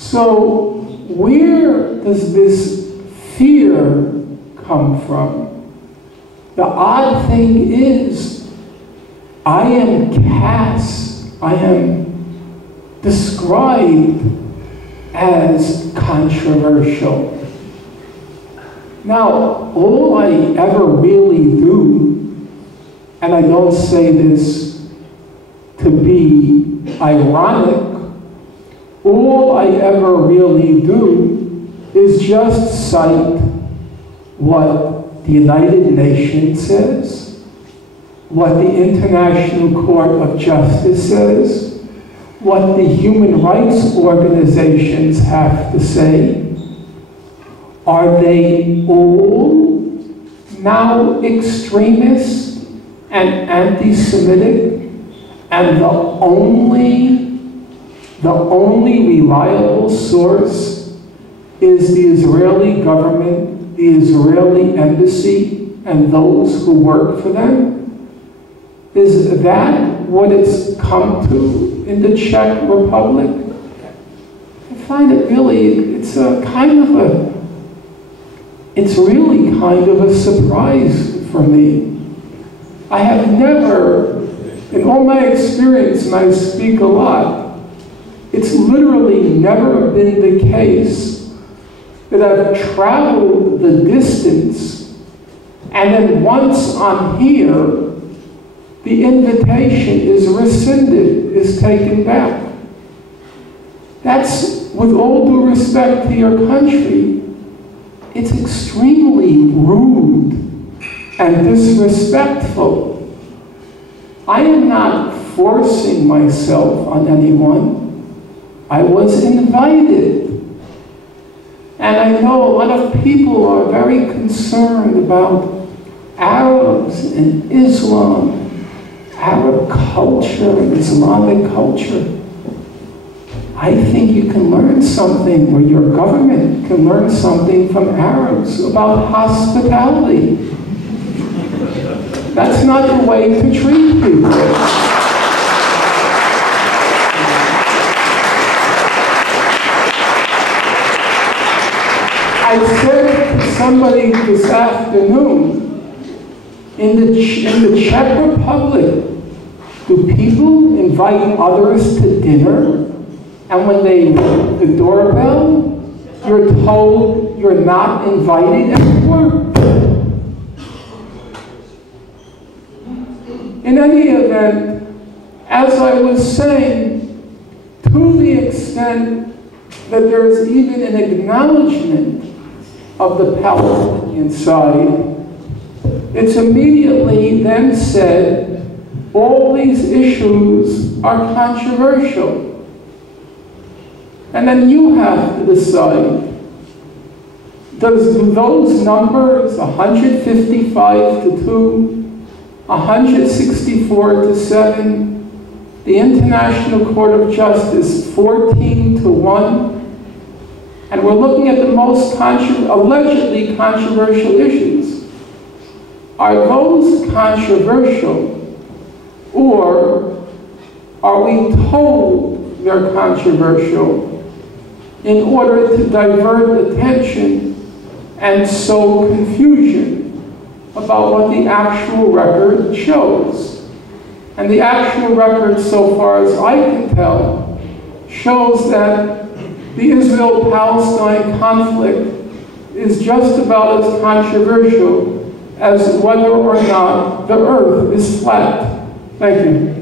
So where does this fear come from? The odd thing is, I am cast, I am described as controversial. Now, all I ever really do, and I don't say this to be ironic, all I ever really do is just cite what the United Nations says, what the International Court of Justice says, what the human rights organizations have to say. Are they all now extremist and anti-Semitic, and the only reliable source is the Israeli government, the Israeli embassy, and those who work for them? Is that what it's come to in the Czech Republic? I find it really, it's really kind of a surprise for me. I have never, in all my experience, and I speak a lot, it's literally never been the case that I've traveled the distance, and then once I'm here, the invitation is rescinded, is taken back. That's, with all due respect to your country, it's extremely rude and disrespectful. I am not forcing myself on anyone. I was invited. And I know a lot of people are very concerned about Arabs and Islam, Arab culture and Islamic culture. I think you can learn something, or your government can learn something from Arabs about hospitality. That's not the way to treat people. I said to somebody this afternoon, in the Czech Republic, do people invite others to dinner? And when they ring the doorbell, you're told you're not invited anymore? In any event, as I was saying, to the extent that there is even an acknowledgement of the Palestinian side, it's immediately then said, all these issues are controversial. And then you have to decide, does those numbers, 155 to 2, 164 to 7, the International Court of Justice 14 to 1, and we're looking at the most allegedly controversial issues. Are those controversial, or are we told they're controversial in order to divert attention and sow confusion about what the actual record shows? And the actual record, so far as I can tell, shows that the Israel-Palestine conflict is just about as controversial as whether or not the earth is flat. Thank you.